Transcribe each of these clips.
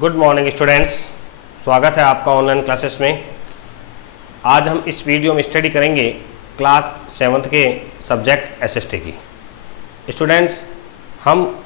Good morning students, स्वागत है आपका ऑनलाइन क्लासेस में। आज हम इस वीडियो में स्टडी करेंगे क्लास 7th के सब्जेक्ट एसएसटी की। स्टूडेंट्स, हम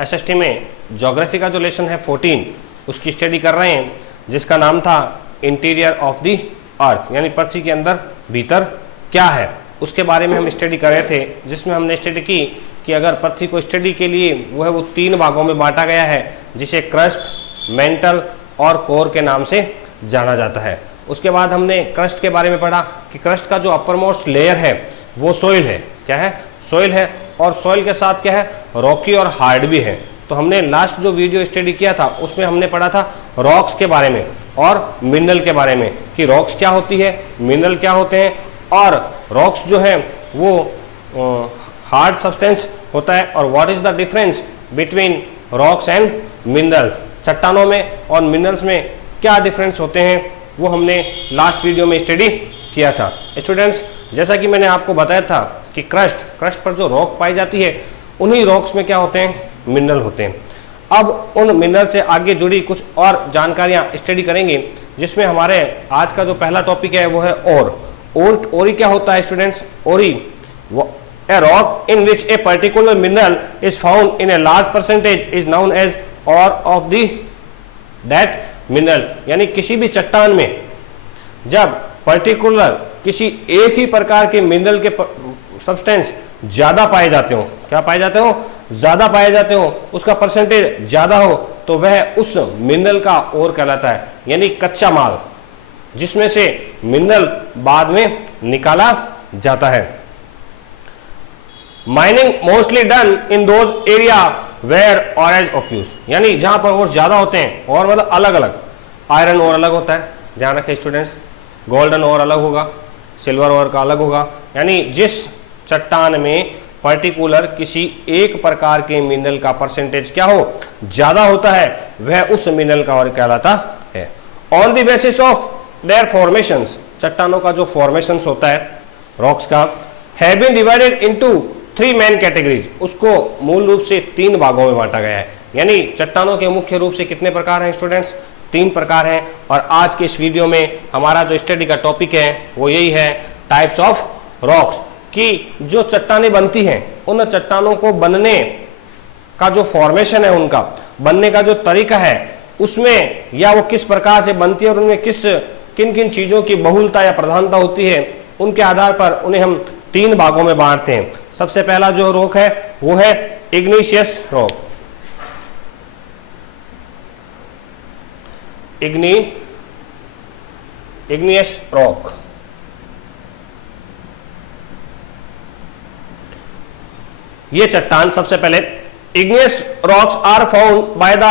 एसएसटी में ज्योग्राफी का जो लेसन है 14 उसकी स्टडी कर रहे हैं, जिसका नाम था इंटीरियर ऑफ द अर्थ, यानी पृथ्वी के अंदर भीतर क्या है उसके बारे में हम स्टडी कर रहे थे। जिसमें हमने स्टडी की कि अगर पृथ्वी को स्टडी के लिए वो 3 भागों में बांटा गया है, जिसे क्रस्ट, मेंटल और कोर के नाम से जाना जाता है। उसके बाद हमने क्रस्ट के बारे में पढ़ा कि क्रस्ट का जो अपर मोस्ट लेयर है वो सोइल है। क्या है? सोइल है। और सोइल के साथ क्या है? रॉकी और हार्ड भी है। तो हमने लास्ट जो वीडियो स्टडी किया था उसमें हमने पढ़ा था रॉक्स के बारे में और मिनरल के बारे में, कि रॉक्स क्या होती है, मिनरल क्या होते हैं, और रॉक्स जो है वो हार्ड सब्सटेंस होता है, और what is the difference between rocks and minerals. चट्टानों में और मिनरल्स में क्या डिफरेंस होते हैं वो हमने लास्ट वीडियो में स्टडी किया था। स्टूडेंट्स, जैसा कि मैंने आपको बताया था कि क्रस्ट पर जो रॉक पाई जाती है उन्हीं रॉक्स में क्या होते हैं? मिनरल होते हैं। अब उन मिनरल से आगे जुड़ी कुछ और जानकारियां स्टडी करेंगे, जिसमें हमारे आज का जो पहला टॉपिक है वो है ओरी क्या होता है स्टूडेंट्स? ओरी a rock in which a particular mineral is found in a large percentage is known as ore of the that mineral। यानी किसी भी चट्टान में जब पर्टिकुलर किसी एक ही प्रकार के मिनरल के सब्सटेंस ज्यादा पाए जाते हो, क्या पाए जाते हो? ज्यादा पाए जाते हो, उसका परसेंटेज ज्यादा हो, तो वह उस मिनरल का ओर कहलाता है, यानी कच्चा माल, जिसमें से मिनरल बाद में निकाला जाता है। Mining mostly done in those area where ores occurs, यानी जहां पर और ज्यादा होते हैं, और मतलब अलग अलग, आयरन और अलग होता है, ध्यान रखें स्टूडेंट्स, गोल्डन और अलग होगा, सिल्वर और का अलग होगा, यानी जिस चट्टान में पर्टिकुलर किसी एक प्रकार के मिनरल का परसेंटेज क्या हो? ज्यादा होता है, वह उस मिनरल का और कहलाता है। On the basis of their formations, चट्टानों का जो फॉर्मेशंस होता है रॉक्स का, have been divided into 3 main categories, उसको मूल रूप से 3 भागों में बांटा गया है। यानी चट्टानों के मुख्य रूप से कितने प्रकार हैं स्टूडेंट्स? 3 प्रकार हैं। और आज के इस वीडियो में हमारा जो स्टडी का टॉपिक है वो यही है, टाइप्स ऑफ रॉक्स, कि जो चट्टानें बनती हैं उन चट्टानों को बनने का जो फॉर्मेशन है, उनका बनने का जो तरीका है, उसमें या वो किस प्रकार से बनती है और उनमें किन किन चीजों की बहुलता या प्रधानता होती है, उनके आधार पर उन्हें हम 3 भागों में बांटते हैं। सबसे पहला जो रॉक है वो है इग्निशियस रॉक। इग्नियस रॉक, ये चट्टान सबसे पहले, igneous rocks are found by the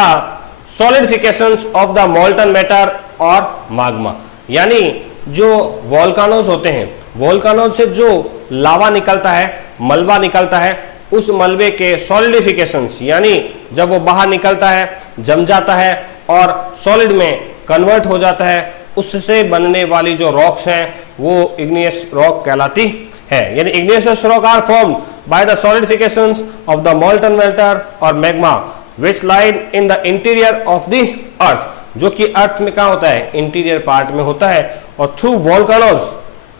solidifications of the molten matter और माग्मा। यानी जो वोल्कानोज होते हैं, वोल्कानोज से जो लावा निकलता है, मलबा निकलता है, उस मलबे के सॉलिडिफिकेशंस, यानी जब वो बाहर निकलता है, जम जाता है और सॉलिड में कन्वर्ट हो जाता है, उससे बनने वाली जो रॉक्स हैं वो इग्नियस रॉक कहलाती है। यानी igneous rock are formed by the solidifications of the molten matter और magma which lied in the interior of the earth, जो कि अर्थ में कहाँ होता है? इंटीरियर पार्ट में होता है, और थ्रू वोल्कानोज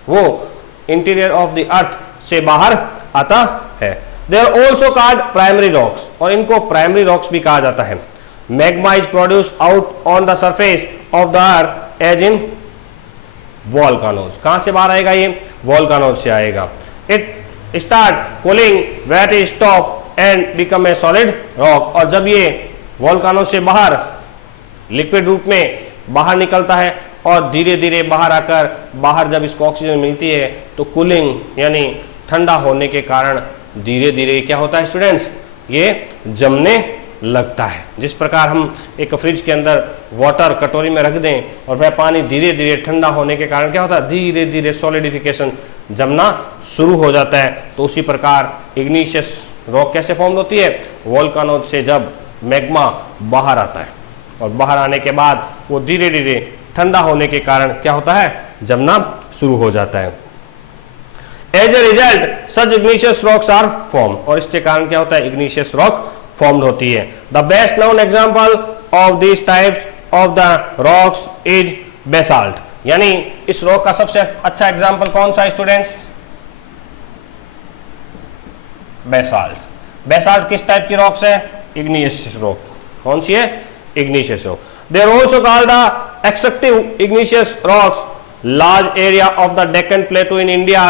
वो इंटीरियर ऑफ द अर्थ से बाहर आता है। They are also called primary rocks, और इनको प्राइमरी रॉक्स भी कहा जाता है। Magma is produce out on the surface of the earth as in volcanoes. कहां से बाहर आएगा? ये वोल्कानोज से आएगा। It start cooling when it stop and become a solid rock, और जब ये वोल्कानोज से बाहर लिक्विड रूप में बाहर निकलता है और धीरे धीरे बाहर आकर, बाहर जब इसको ऑक्सीजन मिलती है तो कूलिंग यानी ठंडा होने के कारण धीरे धीरे क्या होता है स्टूडेंट्स? ये जमने लगता है। जिस प्रकार हम एक फ्रिज के अंदर वाटर कटोरी में रख दें और वह पानी धीरे धीरे ठंडा होने के कारण क्या होता है? धीरे धीरे सॉलिडिफिकेशन, जमना शुरू हो जाता है। तो उसी प्रकार इग्निशियस रॉक कैसे फॉर्म होती है? वोल्कानोज से जब मैग्मा बाहर आता है और बाहर आने के बाद वो धीरे धीरे ठंडा होने के कारण क्या होता है? जमना शुरू हो जाता है। As a result such igneous rocks are form, और इसके कारण क्या होता है? इग्निशियस रॉक फॉर्म्ड होती है। The best known example of this types of the rocks is basalt, यानी इस रॉक का सबसे अच्छा एग्जांपल कौन सा है स्टूडेंट्स? बेसाल्ट। बेसाल्ट किस टाइप की रॉक्स है? Igneous rock. कौन सी है? Igneous rock. They are also called the extractive igneous rocks. Large area of the Deccan plateau in India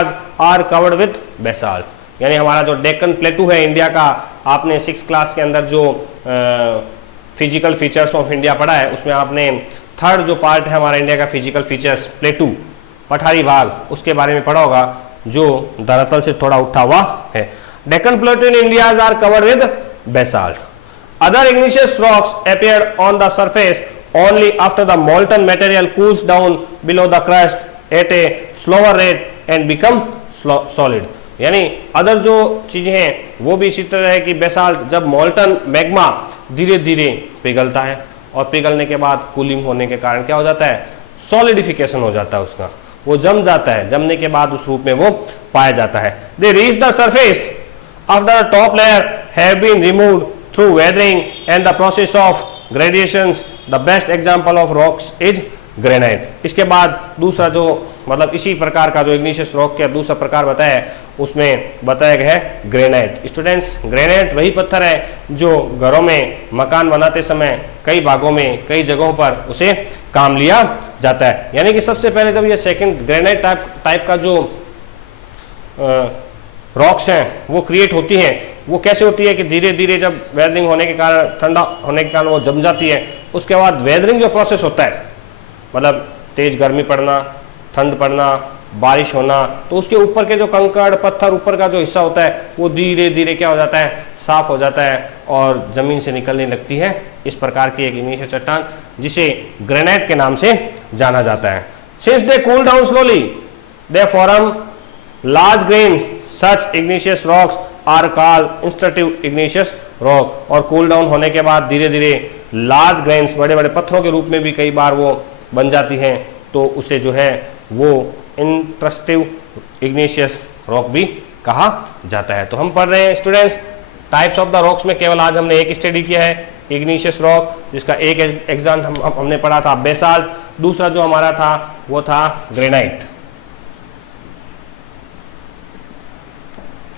are covered with basalt, यानी हमारा जो डेक्कन प्लेटू है इंडिया का, आपने 6th क्लास के अंदर जो फिजिकल फीचर्स ऑफ इंडिया पढ़ा है उसमें आपने थर्ड जो पार्ट है हमारा इंडिया का फिजिकल फीचर्स प्लेटू, पठारी भाग, उसके बारे में पढ़ा होगा, जो धरातल से थोड़ा उठा हुआ है। Deccan plateau in India are covered with basalt. Other igneous rocks appeared on the surface only after the molten material cools down below the crust at a slower rate and become solid, यानी other जो चीजें हैं वो भी इसी तरह है कि बेसाल्ट जब मोल्टन मैग्मा धीरे धीरे पिघलता है और पिघलने के बाद कूलिंग होने के कारण क्या हो जाता है? सॉलिडिफिकेशन हो जाता है उसका, वो जम जाता है, जमने के बाद उस रूप में वो पाया जाता है। They reach the surface after the top layer have been removed through weathering and the process of gradations. The best example of rocks is granite. इसके बाद दूसरा जो मतलब इसी प्रकार का जो इग्निशियस रॉक का दूसरा प्रकार बताया है उसमें बताया गया है ग्रेनाइट। स्टूडेंट्स, ग्रेनाइट वही पत्थर है जो घरों में मकान बनाते समय कई भागों में कई जगहों पर उसे काम लिया जाता है। यानी कि सबसे पहले जब ये सेकंड ग्रेनाइट टाइप का जो रॉक्स हैं वो क्रिएट होती हैं, वो कैसे होती है कि धीरे धीरे जब वेदरिंग होने के कारण, ठंडा होने के कारण वो जम जाती है। उसके बाद वेदरिंग जो प्रोसेस होता है, मतलब तेज गर्मी पड़ना, ठंड पड़ना, बारिश होना, तो उसके ऊपर के जो कंकड़ पत्थर ऊपर का जो हिस्सा होता है वो धीरे धीरे क्या हो जाता है? साफ हो जाता है और जमीन से निकलने लगती है। इस प्रकार की एक इग्निशियस चट्टान जिसे ग्रेनाइट के नाम से जाना जाता है। Since they cool down slowly they form large grain, such igneous rocks are called instructive igneous rock. और कूल डाउन होने के बाद धीरे धीरे लार्ज ग्रेन्स, बड़े बड़े पत्थरों के रूप में भी कई बार वो बन जाती हैं, तो उसे जो है वो इंट्रस्टिव इग्निशियस रॉक भी कहा जाता है। तो हम पढ़ रहे हैं students types of the rocks में केवल आज हमने एक स्टडी किया है इग्निशियस रॉक, जिसका एक एग्जाम हमने पढ़ा था बेसाल्ट, दूसरा जो हमारा था वो था ग्रेनाइट।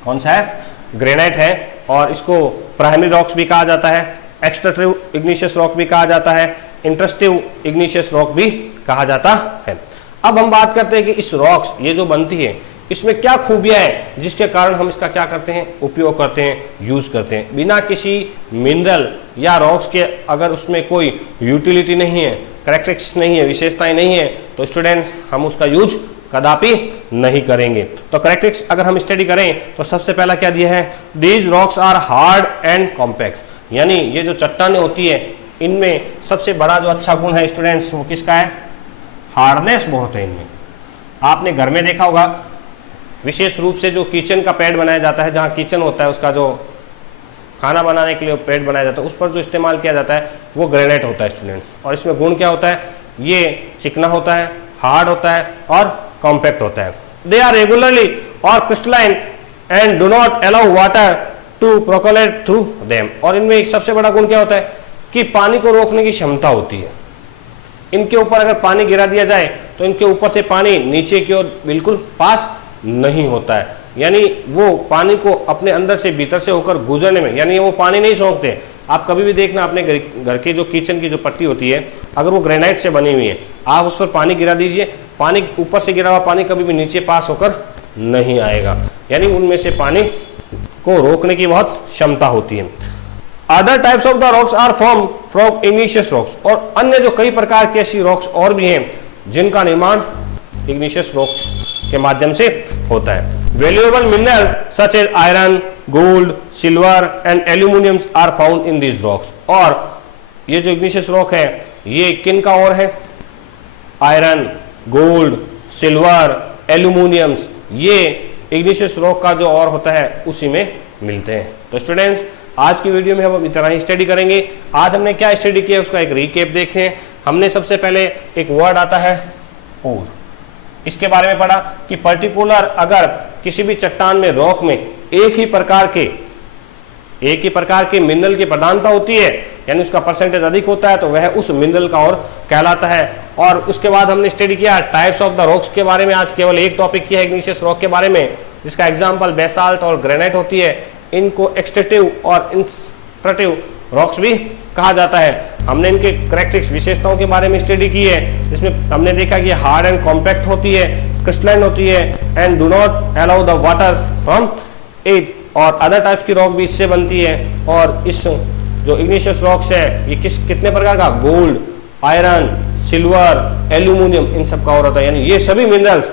कौन सा है? ग्रेनाइट है। और इसको प्राइमरी रॉक्स भी कहा जाता है, एक्सट्रैक्टिव इग्निशियस रॉक भी कहा जाता है, इंट्रस्टिव इग्निशियस रॉक भी कहा जाता है। अब हम बात करते हैं कि इस रॉक्स ये जो बनती है इसमें क्या खूबियां हैं जिसके कारण हम इसका क्या करते हैं? उपयोग करते हैं, यूज करते हैं। बिना किसी मिनरल या रॉक्स के अगर उसमें कोई यूटिलिटी नहीं है, कैरेक्टरिस्टिक्स नहीं है, विशेषताएं नहीं है, तो स्टूडेंट्स हम उसका यूज कदापि नहीं करेंगे। तो कैरेक्टरिस्टिक्स अगर हम स्टडी करें तो सबसे पहला क्या दिया है? These rocks are hard and compact, यानी ये जो चट्टानें होती है इनमें सबसे बड़ा जो अच्छा गुण है स्टूडेंट्स वो किसका है? हार्डनेस बहुत है इनमें। आपने घर में देखा होगा विशेष रूप से जो किचन का पैड बनाया जाता है, जहाँ किचन होता है उसका जो खाना बनाने के लिए पैड बनाया जाता है, उस पर जो इस्तेमाल किया जाता है वो ग्रेनाइट होता है स्टूडेंट्स। और इसमें गुण क्या होता है? ये चिकना होता है, हार्ड होता है और कॉम्पैक्ट होता है। दे आर रेगुलरली और crystalline and do not allow water to percolate through them. और इनमें एक सबसे बड़ा गुण क्या होता है कि पानी को रोकने की क्षमता होती है। इनके ऊपर अगर पानी गिरा दिया जाए तो इनके ऊपर से पानी नीचे की ओर बिल्कुल पास नहीं होता है, यानी वो पानी को अपने अंदर से भीतर से होकर गुजरने में, यानी वो पानी नहीं सोखते। आप कभी भी देखना अपने घर की जो किचन की जो पट्टी होती है, अगर वो ग्रेनाइट से बनी हुई है, आप उस पर पानी गिरा दीजिए, पानी ऊपर से गिरा हुआ पानी कभी भी नीचे पास होकर नहीं आएगा, यानी उनमें से पानी को रोकने की बहुत क्षमता होती है। Other types of the rocks are form from igneous rocks. और अन्य जो कई प्रकार की ऐसी रॉक्स और भी हैं जिनका निर्माण इग्निशियस रॉक्स के माध्यम से होता है। Valuable mineral such as iron, gold, silver and aluminium are found in this rocks. और ये जो इग्निशियस रॉक है ये किन का और है? आयरन, गोल्ड, सिल्वर, एल्यूमिनियम, ये इग्निशियस रॉक का जो और होता है उसी में मिलते हैं। तो स्टूडेंट्स आज की वीडियो में हम इतना ही स्टडी करेंगे। आज हमने क्या स्टडी किया उसका एक रिकैप देखें। हमने सबसे पहले एक वर्ड आता है पोर, इसके बारे में पढ़ा कि पर्टिकुलर अगर किसी भी चट्टान में, रॉक में एक ही प्रकार के एक ही प्रकार के मिनरल की प्रधानता होती है, यानी उसका परसेंटेज अधिक होता है, तो वह उस मिनरल का और कहलाता है। और उसके बाद हमने स्टडी किया टाइप्स ऑफ द रॉक्स के बारे में। आज केवल एक टॉपिक किया है इग्निशियस रॉक के बारे में, जिसका एग्जाम्पल बेसाल्ट और ग्रेनाइट होती है। इनको एक्सट्रैक्टिव और इंस्ट्रक्टिव रॉक्स भी कहा जाता है। हमने इनके कैरेक्टरिस्टिक्स विशेषताओं के बारे में स्टडी की है, जिसमें हमने देखा कि हार्ड एंड कॉम्पैक्ट होती है, क्रिस्टलाइन होती है and do not allow the water from it, और अदर टाइप्स की रॉक भी इससे बनती है। और इस जो इग्निशियस रॉक्स है ये कितने प्रकार का, गोल्ड, आयरन, सिल्वर, एल्यूमिनियम, इन सब का और होता है, यानी ये सभी मिनरल्स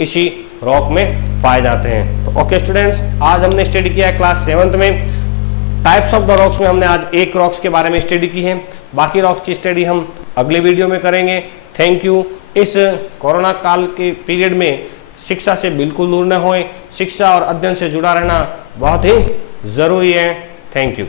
इसी रॉक में पाए जाते हैं। तो ओके स्टूडेंट्स, आज हमने स्टडी किया है क्लास 7th में टाइप्स ऑफ द रॉक्स में। हमने आज एक रॉक्स के बारे में स्टडी की है, बाकी रॉक्स की स्टडी हम अगले वीडियो में करेंगे। Thank you. इस कोरोना काल के पीरियड में शिक्षा से बिल्कुल दूर न होए, शिक्षा और अध्ययन से जुड़ा रहना बहुत ही जरूरी है। Thank you.